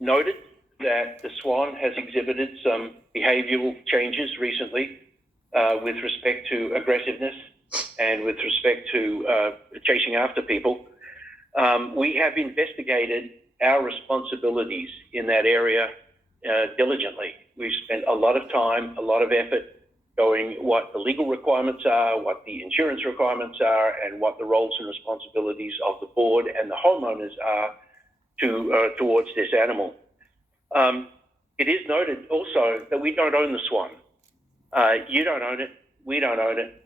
noted that the swan has exhibited some behavioural changes recently with respect to aggressiveness and with respect to chasing after people. We have investigated our responsibilities in that area diligently. We've spent a lot of time, a lot of effort going what the legal requirements are, what the insurance requirements are, and what the roles and responsibilities of the board and the homeowners are towards this animal. It is noted also that we don't own the swan. You don't own it, we don't own it.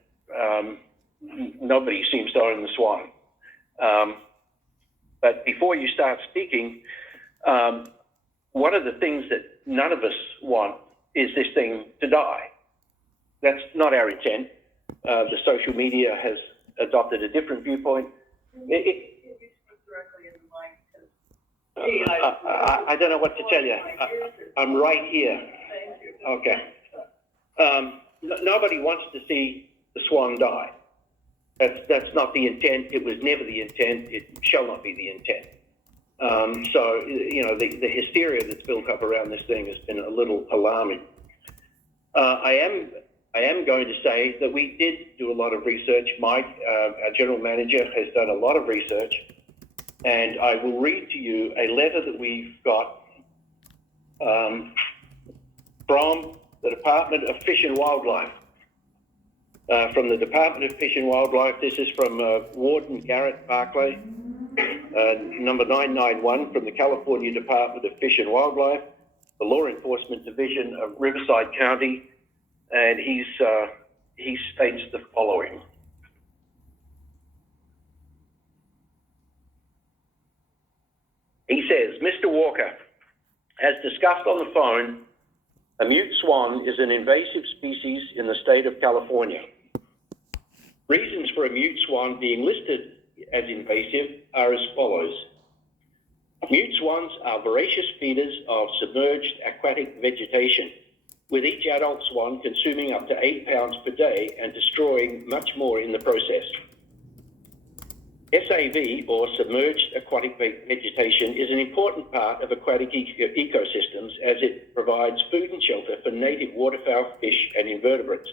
Nobody seems to own the swan. But before you start speaking, one of the things that none of us want is this thing to die. That's not our intent. The social media has adopted a different viewpoint. I don't know what to tell you. I'm right here. Okay. Nobody wants to see the swan die. That's not the intent. It was never the intent. It shall not be the intent. So, you know, the hysteria that's built up around this thing has been a little alarming. I am going to say that we did do a lot of research. Mike, our general manager, has done a lot of research, and I will read to you a letter that we've got from the Department of Fish and Wildlife. From the Department of Fish and Wildlife, this is from Warden Garrett Barclay, number 991 from the California Department of Fish and Wildlife, the Law Enforcement Division of Riverside County, and he states the following. He says, Mr. Walker, as discussed on the phone, a mute swan is an invasive species in the state of California. Reasons for a mute swan being listed as invasive are as follows. Mute swans are voracious feeders of submerged aquatic vegetation, with each adult swan consuming up to 8 pounds per day and destroying much more in the process. SAV, or submerged aquatic vegetation, is an important part of aquatic ecosystems as it provides food and shelter for native waterfowl, fish, and invertebrates.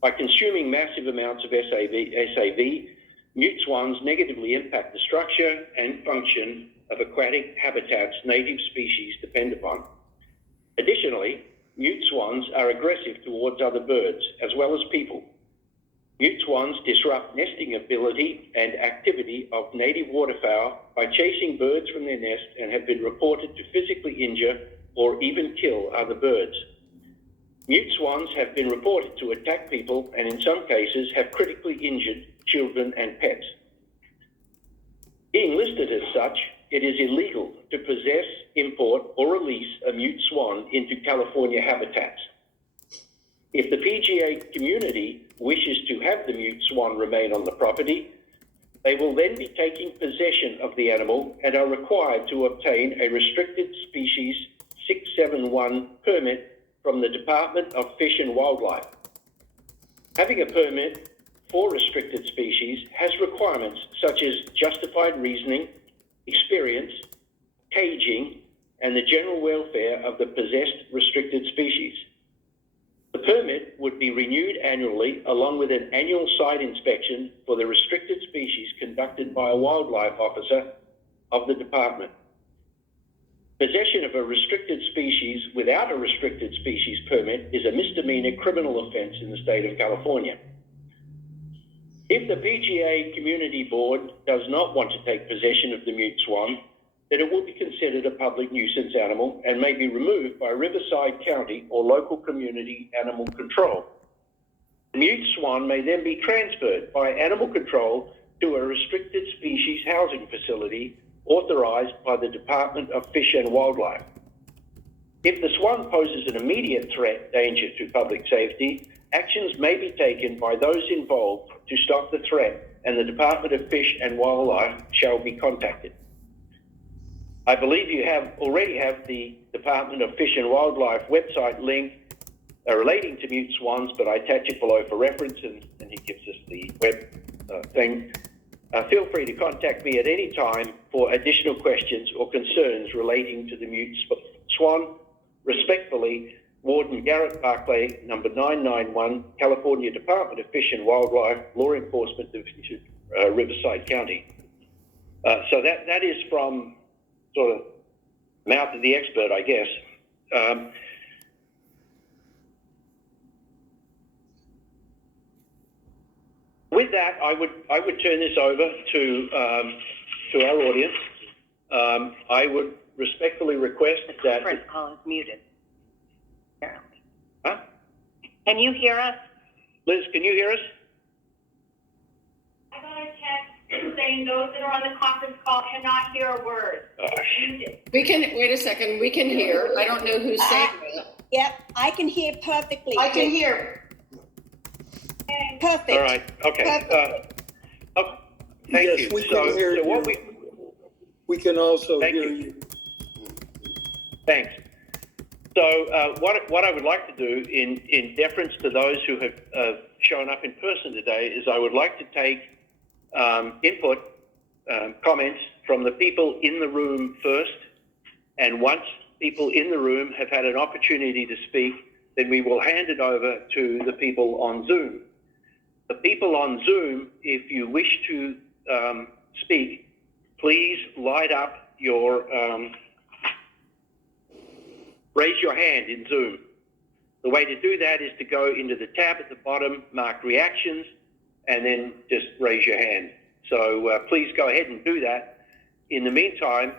By consuming massive amounts of SAV, mute swans negatively impact the structure and function of aquatic habitats native species depend upon. Additionally, mute swans are aggressive towards other birds as well as people. Mute swans disrupt nesting ability and activity of native waterfowl by chasing birds from their nest and have been reported to physically injure or even kill other birds. Mute swans have been reported to attack people and in some cases have critically injured children and pets. Being listed as such, it is illegal to possess, import, or release a mute swan into California habitats. If the PGA community wishes to have the mute swan remain on the property, they will then be taking possession of the animal and are required to obtain a restricted species 671 permit from the Department of Fish and Wildlife. Having a permit for restricted species has requirements such as justified reasoning, experience, caging, and the general welfare of the possessed restricted species. The permit would be renewed annually along with an annual site inspection for the restricted species conducted by a wildlife officer of the department. Possession of a restricted species without a restricted species permit is a misdemeanor criminal offence in the state of California. If the PGA Community Board does not want to take possession of the mute swan, then it will be considered a public nuisance animal and may be removed by Riverside County or local community animal control. The mute swan may then be transferred by animal control to a restricted species housing facility authorized by the Department of Fish and Wildlife. If the swan poses an immediate danger to public safety, actions may be taken by those involved to stop the threat, and the Department of Fish and Wildlife shall be contacted. I believe you already have the Department of Fish and Wildlife website link relating to mute swans, but I attach it below for reference, and he gives us the web thing. Feel free to contact me at any time for additional questions or concerns relating to the mute swan. Respectfully, Warden Garrett Barclay, number 991, California Department of Fish and Wildlife, Law Enforcement Division, Riverside County. So that is from sort of mouth of the expert, I guess. With that, I would turn this over to our audience. I would respectfully request the that. conference call is muted. Huh? Can you hear us? Liz, can you hear us? I got a text saying those that are on the conference call cannot hear a word. Muted. We can, wait a second, we can hear. I don't know who's saying that. Yep, I can hear perfectly. I can hear. Perfect. All right. Okay. Okay. Thank Yes, you. we can hear so what you. We can also Thank hear you. you. Thanks. So what I would like to do in deference to those who have shown up in person today is I would like to take input, comments from the people in the room first. And once people in the room have had an opportunity to speak, then we will hand it over to the people on Zoom. The people on Zoom, if you wish to speak, please light up your, raise your hand in Zoom. The way to do that is to go into the tab at the bottom, mark reactions, and then just raise your hand. So please go ahead and do that. In the meantime,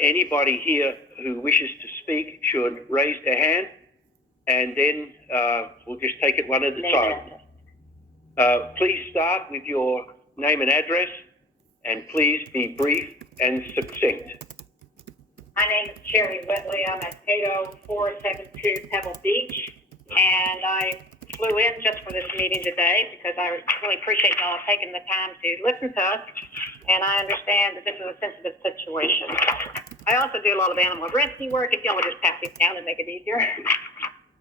anybody here who wishes to speak should raise their hand, and then we'll just take it one at a time. Please start with your name and address, and please be brief and succinct. My name is Cherry Whitley. I'm at 80472 Pebble Beach, and I flew in just for this meeting today because I really appreciate y'all taking the time to listen to us, and I understand that this is a sensitive situation. I also do a lot of animal rescue work, if y'all would just pass these down and make it easier.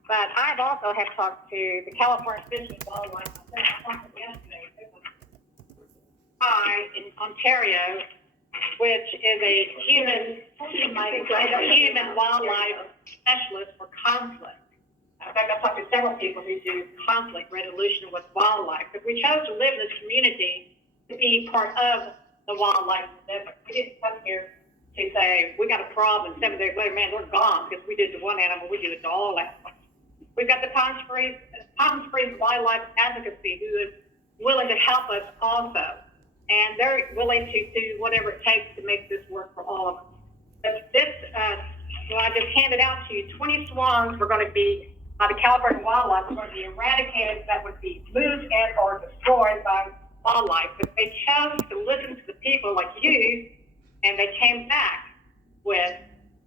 But I've also have talked to the California Fish and Wildlife yesterday. In Ontario, which is a human wildlife specialist for conflict. In fact, I've talked to several people who do conflict resolution with wildlife. If we chose to live in this community to be part of the wildlife endeavor, we didn't come here to say, we got a problem, and 7 days later, man, we're gone because we did to one animal, we do it to all animals. We've got the Palm Springs Wildlife Advocacy, who is willing to help us also. And they're willing to do whatever it takes to make this work for all of us. But this, well, I just handed out to you 20 swans were going to be, by the California Wildlife, were going to be eradicated, that would be moved and or destroyed by wildlife. But they chose to listen to the people like you, and they came back with,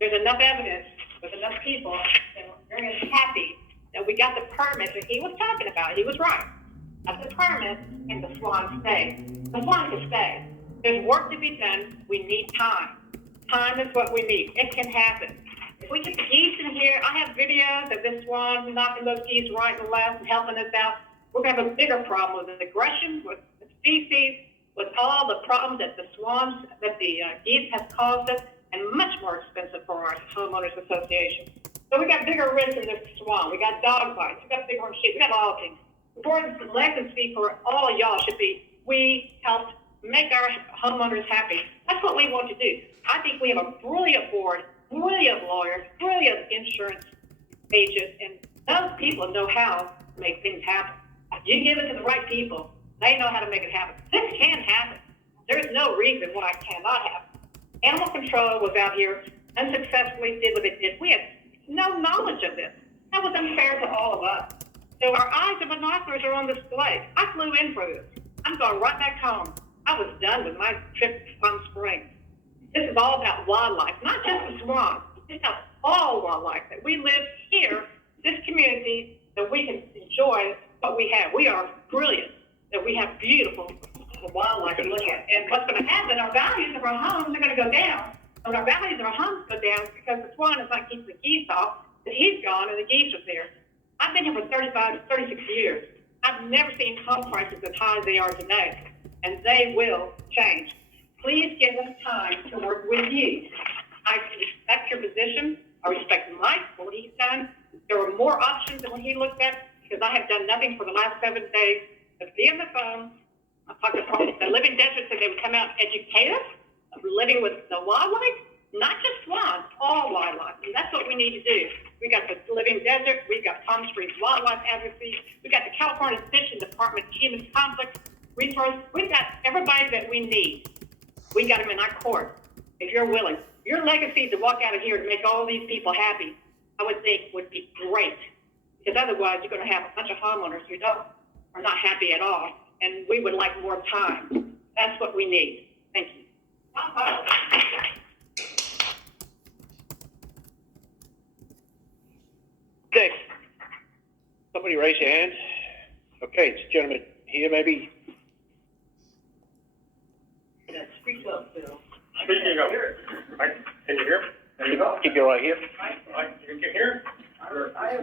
there's enough evidence, with enough people, and we're very happy that we got the permit that he was talking about. He was right. Got the permit, and the swan stayed. The swan can stay. There's work to be done. We need time. Time is what we need. It can happen. If we get the geese in here, I have videos of this swan knocking those geese right and left and helping us out. We're going to have a bigger problem with aggression, with the species, with all the problems that the swans, that the geese have caused us, and much more expensive for our homeowners association. So we got bigger risks in this swan. We got dog bites. We got bighorn sheep. We got all things. The important legacy for all of y'all should be, we helped make our homeowners happy. That's what we want to do. I think we have a brilliant board, brilliant lawyers, brilliant insurance agents, and those people know how to make things happen. You give it to the right people, they know how to make it happen. This can happen. There's no reason why it cannot happen. Animal control was out here unsuccessfully, did what it did. We had no knowledge of this. That was unfair to all of us. So our eyes and binoculars are on display. I flew in for this. I'm going right back home. I was done with my trip to Palm Springs. This is all about wildlife, not just the swans. It's about all wildlife, that we live here, this community, that we can enjoy what we have. We are brilliant, that we have beautiful wildlife to look at. And what's going to happen, our values of our homes are going to go down. When our values of our homes go down, because the swan is not keeping the geese off, that he's gone and the geese are there. I've been here for 36 years. I've never seen home prices as high as they are today. and they will change. Please give us time to work with you. I respect your position. I respect Mike for what he's done. There were more options than what he looked at, because I have done nothing for the last 7 days but be on the phone. I talked to the Living Desert, said they would come out and educate us of living with the wildlife, not just swans, all wildlife. And that's what we need to do. We got the Living Desert, we've got Palm Springs Wildlife Advocacy, we got the California Fish and Department of Human Conflict Resource. We've got everybody that we need. We got them in our court, if you're willing. Your legacy to walk out of here to make all these people happy, I would think would be great. Because otherwise, you're going to have a bunch of homeowners who are not happy at all. And we would like more time. That's what we need. Thank you. Okay. Somebody raise your hand. Okay, it's a gentleman here, maybe. Speak up, Bill. Speaking of, can you hear? There you go. Keep your right here. You can